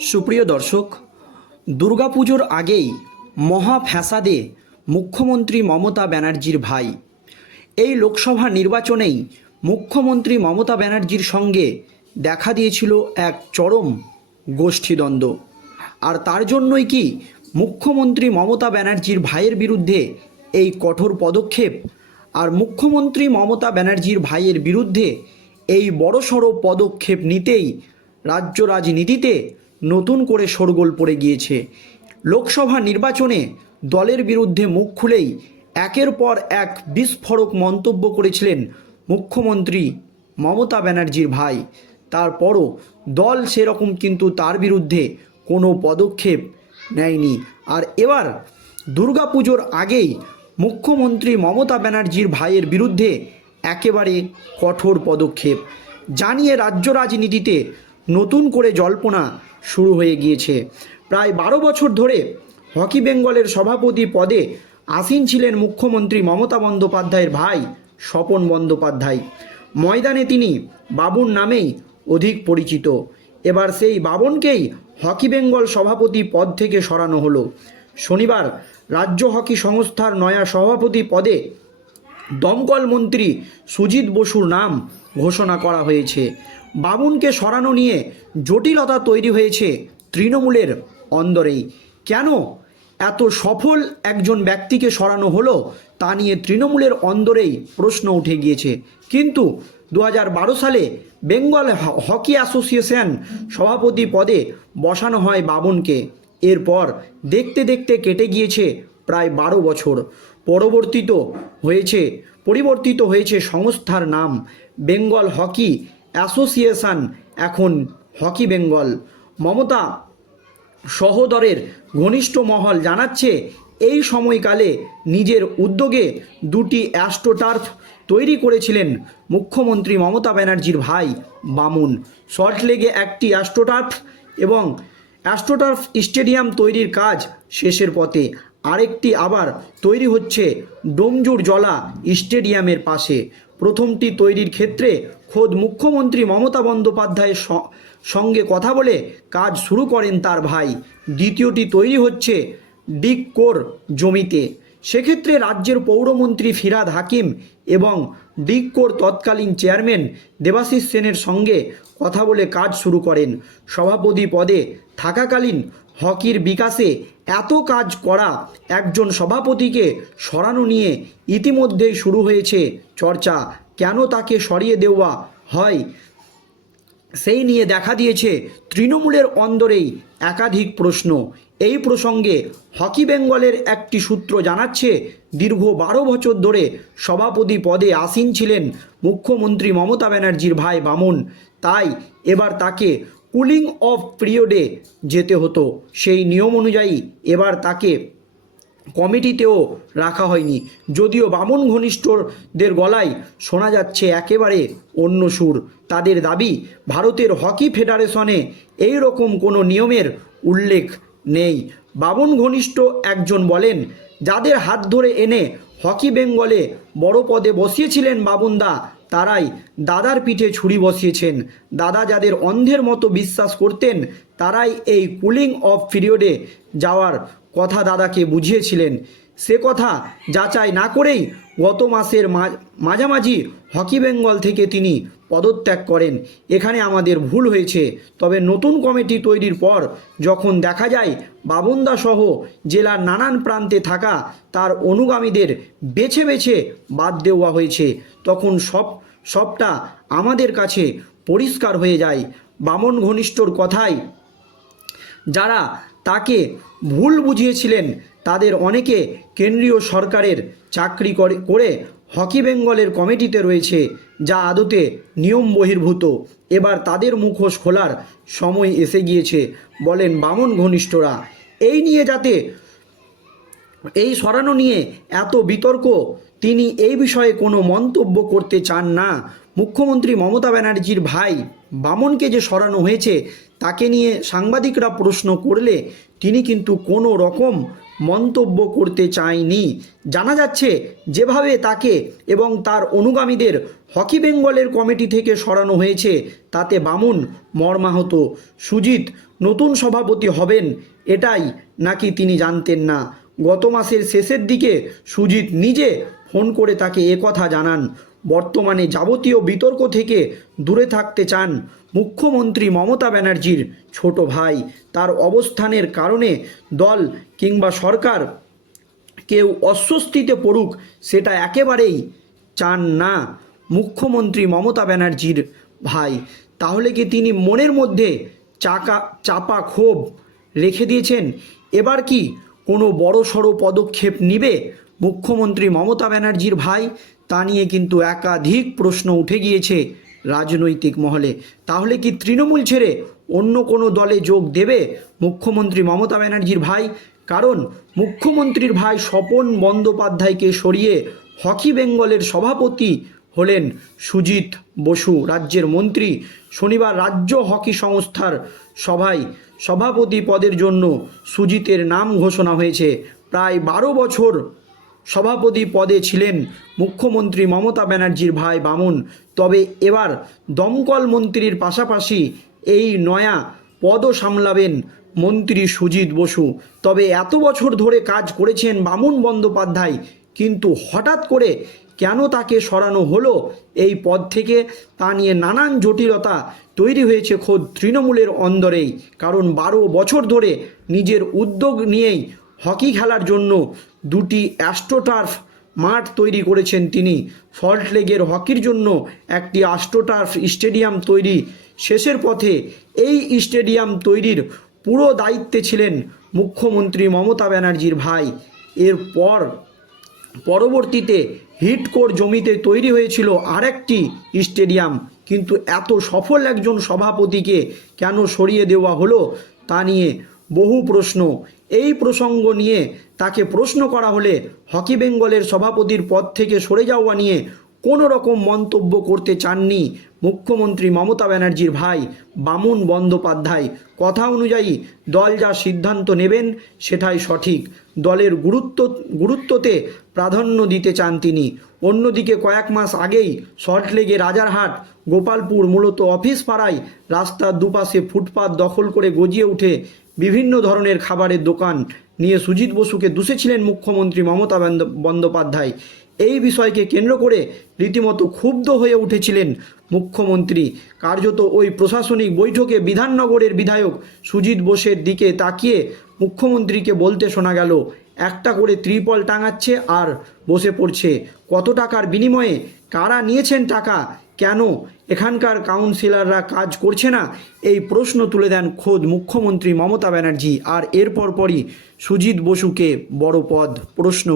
সুপ্রিয় দর্শক, দুর্গাপুজোর আগেই মহা ফ্যাসাদে মুখ্যমন্ত্রী মমতা ব্যানার্জির ভাই। এই লোকসভা নির্বাচনেই মুখ্যমন্ত্রী মমতা ব্যানার্জির সঙ্গে দেখা দিয়েছিল এক চরম গোষ্ঠীদ্বন্দ্ব। আর তার জন্যই কি মুখ্যমন্ত্রী মমতা ব্যানার্জির ভাইয়ের বিরুদ্ধে এই কঠোর পদক্ষেপ আর মুখ্যমন্ত্রী মমতা ব্যানার্জির ভাইয়ের বিরুদ্ধে এই বড়সড় পদক্ষেপ নিতেই রাজ্য রাজনীতিতে নতুন করে শোরগোল পড়ে গিয়েছে। লোকসভা নির্বাচনে দলের বিরুদ্ধে মুখ খুলেই একের পর এক বিস্ফোরক মন্তব্য করেছিলেন মুখ্যমন্ত্রী মমতা ব্যানার্জির ভাই। তারপরও দল সেরকম কিন্তু তার বিরুদ্ধে কোনো পদক্ষেপ নেয়নি। আর এবার দুর্গাপুজোর আগেই মুখ্যমন্ত্রী মমতা ব্যানার্জির ভাইয়ের বিরুদ্ধে একেবারে কঠোর পদক্ষেপ। জানিয়ে রাজ্য রাজনীতিতে নতুন করে জল্পনা শুরু হয়ে গিয়েছে। প্রায় বারো বছর ধরে হকি বেঙ্গলের সভাপতি পদে আসীন ছিলেন মুখ্যমন্ত্রী মমতা বন্দ্যোপাধ্যায়ের ভাই স্বপন বন্দ্যোপাধ্যায়। ময়দানে তিনি বাবুর নামেই অধিক পরিচিত। এবার সেই বাবনকেই হকি বেঙ্গল সভাপতি পদ থেকে সরানো হলো। শনিবার রাজ্য হকি সংস্থার নয়া সভাপতি পদে দমকল মন্ত্রী সুজিত বসুর নাম ঘোষণা করা হয়েছে। বাবুনকে সরানো নিয়ে জটিলতা তৈরি হয়েছে তৃণমূলের অন্দরেই। কেন এত সফল একজন ব্যক্তিকে সরানো হলো তা নিয়ে তৃণমূলের অন্দরেই প্রশ্ন উঠে গিয়েছে। কিন্তু দু হাজার বারো সালে বেঙ্গল হকি অ্যাসোসিয়েশন সভাপতি পদে বসানো হয় বাবনকে এরপর দেখতে দেখতে কেটে গিয়েছে প্রায় বারো বছর। পরবর্তিত হয়েছে, পরিবর্তিত হয়েছে সংস্থার নাম বেঙ্গল হকি অ্যাসোসিয়েশন এখন হকি বেঙ্গল। মমতা সহদরের ঘনিষ্ঠ মহল জানাচ্ছে, এই সময়কালে নিজের উদ্যোগে দুটি অ্যাস্ট্রোটার্ফ তৈরি করেছিলেন মুখ্যমন্ত্রী মমতা ব্যানার্জির ভাই বামুন। সল্টলেগে একটি অ্যাস্ট্রোটার্ফ এবং অ্যাস্ট্রোটার্ফ স্টেডিয়াম তৈরির কাজ শেষের পথে। আরেকটি আবার তৈরি হচ্ছে ডোমজুর জলা স্টেডিয়ামের পাশে। প্রথমটি তৈরির ক্ষেত্রে খোদ মুখ্যমন্ত্রী মমতা বন্দ্যোপাধ্যায়ের সঙ্গে কথা বলে কাজ শুরু করেন তার ভাই। দ্বিতীয়টি তৈরি হচ্ছে ডিককোর জমিতে। সেক্ষেত্রে রাজ্যের পৌরমন্ত্রী ফিরাদ হাকিম এবং ডিককোর তৎকালীন চেয়ারম্যান দেবাশিস সেনের সঙ্গে কথা বলে কাজ শুরু করেন। সভাপতি পদে থাকাকালীন হকির বিকাশে এত কাজ করা একজন সভাপতিকে সরানো নিয়ে ইতিমধ্যেই শুরু হয়েছে চর্চা। কেন তাকে সরিয়ে দেওয়া হয়? সেই নিয়ে দেখা দিয়েছে তৃণমূলের অন্দরেই একাধিক প্রশ্ন। এই প্রসঙ্গে হকি বেঙ্গলের একটি সূত্র জানাচ্ছে, দীর্ঘ বারো বছর ধরে সভাপতি পদে আসীন ছিলেন মুখ্যমন্ত্রী মমতা ব্যানার্জির ভাই বামুন। তাই এবার তাকে কুলিং অফ পিরিয়ডে যেতে হতো। সেই নিয়ম অনুযায়ী এবার তাকে কমিটিতেও রাখা হয়নি। যদিও বামন ঘনিষ্ঠদের গলায় শোনা যাচ্ছে একেবারে অন্য সুর। তাদের দাবি, ভারতের হকি ফেডারেশনে এই রকম কোনো নিয়মের উল্লেখ নেই। বামন ঘনিষ্ঠ একজন বলেন, যাদের হাত ধরে এনে হকি বেঙ্গলে বড় পদে বসিয়েছিলেন বাবুনদা তারাই দাদার পিঠে ছুরি বসিয়েছেন। দাদা যাদের অন্ধের মতো বিশ্বাস করতেন, তারাই এই কুলিং অফ পিরিয়ডে যাওয়ার কথা দাদাকে বুঝিয়েছিলেন। সে কথা যাচাই না করেই গত মাসের মাঝামাঝি হকি বেঙ্গল থেকে তিনি পদত্যাগ করেন। এখানে আমাদের ভুল হয়েছে। তবে নতুন কমিটি তৈরির পর যখন দেখা যায় বাবুন্দা সহ জেলার নানান প্রান্তে থাকা তার অনুগামীদের বেছে বেছে বাদ দেওয়া হয়েছে, তখন সব, সবটা আমাদের কাছে পরিষ্কার হয়ে যায়। বামন ঘনিষ্ঠর কথায় যারা তাকে ভুল বুঝিয়েছিলেন তাদের অনেকে কেন্দ্রীয় সরকারের চাকরি করে করে হকি বেঙ্গলের কমিটিতে রয়েছে, যা আদতে নিয়ম বহির্ভূত। এবার তাদের মুখোশ খোলার সময় এসে গিয়েছে, বলেন বামন ঘনিষ্ঠরা। এই নিয়ে যাতে, এই সরানো নিয়ে এত বিতর্ক, তিনি এই বিষয়ে কোনো মন্তব্য করতে চান না। মুখ্যমন্ত্রী মমতা ব্যানার্জির ভাই বামনকে যে সরানো হয়েছে, তাকে নিয়ে সাংবাদিকরা প্রশ্ন করলে তিনি কিন্তু কোনো রকম মন্তব্য করতে চায়নি জানা যাচ্ছে, যেভাবে তাকে এবং তার অনুগামীদের হকি বেঙ্গলের কমিটি থেকে সরানো হয়েছে, তাতে বামুন মর্মাহত। সুজিত, নতুন সভাপতি হবেন, এটাই নাকি তিনি জানতেন না। গত মাসের শেষের দিকে সুজিত নিজে ফোন করে তাকে একথা জানান। বর্তমানে যাবতীয় বিতর্ক থেকে দূরে থাকতে চান মুখ্যমন্ত্রী মমতা ব্যানার্জির ছোট ভাই। তার অবস্থানের কারণে দল কিংবা সরকার কেউ অস্বস্তিতে পড়ুক সেটা একেবারেই চান না মুখ্যমন্ত্রী মমতা ব্যানার্জির ভাই। তাহলে কি তিনি মনের মধ্যে চাকা, চাপা ক্ষোভ রেখে দিয়েছেন? এবার কি কোনো বড় সড়ো পদক্ষেপ নিবে মুখ্যমন্ত্রী মমতা ব্যানার্জির ভাই? তা নিয়ে কিন্তু একাধিক প্রশ্ন উঠে গিয়েছে রাজনৈতিক মহলে। তাহলে কি তৃণমূল ছেড়ে অন্য কোনো দলে যোগ দেবে মুখ্যমন্ত্রী মমতা ব্যানার্জির ভাই? কারণ মুখ্যমন্ত্রীর ভাই স্বপন বন্দ্যোপাধ্যায়কে সরিয়ে হকি বেঙ্গলের সভাপতি হলেন সুজিত বসু, রাজ্যের মন্ত্রী। শনিবার রাজ্য হকি সংস্থার সভায় সভাপতি পদের জন্য সুজিতের নাম ঘোষণা হয়েছে। প্রায় বারো বছর সভাপতি পদে ছিলেন মুখ্যমন্ত্রী মমতা ব্যানার্জির ভাই বামুন। তবে এবার দমকল মন্ত্রীর পাশাপাশি এই নয়া পদও সামলাবেন মন্ত্রী সুজিত বসু। তবে এত বছর ধরে কাজ করেছেন বামুন বন্দ্যোপাধ্যায়, কিন্তু হঠাৎ করে কেন তাকে সরানো হলো এই পদ থেকে, তা নিয়ে নানান জটিলতা তৈরি হয়েছে খোদ তৃণমূলের অন্দরেই। কারণ বারো বছর ধরে নিজের উদ্যোগ নিয়েই হকি খেলার জন্য দুটি অ্যাস্ট্রোটার্ফ মাঠ তৈরি করেছেন তিনি। ফল্ট লেগের হকির জন্য একটি অ্যাস্ট্রোটার্ফ স্টেডিয়াম তৈরি। শেষের পথে এই স্টেডিয়াম তৈরির পুরো দায়িত্বে ছিলেন মুখ্যমন্ত্রী মমতা ব্যানার্জির ভাই। এরপর পরবর্তীতে হিটকোর জমিতে তৈরি হয়েছিল আরেকটি স্টেডিয়াম। কিন্তু এত সফল একজন সভাপতিকে কেন সরিয়ে দেওয়া হলো তা নিয়ে বহু প্রশ্ন। এই প্রসঙ্গ নিয়ে তাকে প্রশ্ন করা হলে হকি বেঙ্গলের সভাপতির পদ থেকে সরে যাওয়া নিয়ে কোনো রকম মন্তব্য করতে চাননি মুখ্যমন্ত্রী মমতা ব্যানার্জির ভাই বামুন বন্দ্যোপাধ্যায়। কথা অনুযায়ী দল যা সিদ্ধান্ত নেবেন সেটাই সঠিক। দলের গুরুত্ব গুরুত্বতে প্রাধান্য দিতে চান তিনি। অন্যদিকে কয়েক মাস আগেই সল্টলেগে রাজারহাট, গোপালপুর মূলত অফিস পাড়ায় রাস্তার দুপাশে ফুটপাত দখল করে গজিয়ে উঠে বিভিন্ন ধরনের খাবারের দোকান নিয়ে সুজিত বসুকে দুষেছিলেন মুখ্যমন্ত্রী মমতা বন্দ্যোপাধ্যায়। এই বিষয়কে কেন্দ্র করে রীতিমতো ক্ষুব্ধ হয়ে উঠেছিলেন মুখ্যমন্ত্রী। কার্যত ওই প্রশাসনিক বৈঠকে বিধাননগরের বিধায়ক সুজিত বোসের দিকে তাকিয়ে মুখ্যমন্ত্রীকে বলতে শোনা গেল একটা করে ত্রিপল টাঙাচ্ছে আর বসে পড়ছে। কত টাকার বিনিময়ে? কারা নিয়েছেন টাকা? কেন এখানকার কাউন্সিলররা কাজ করছে না? এই প্রশ্ন তুলে দেন খোদ মুখ্যমন্ত্রী মমতা ব্যানার্জি। আর এরপর পরই সুজিত বসুকে বড় পদ প্রশ্ন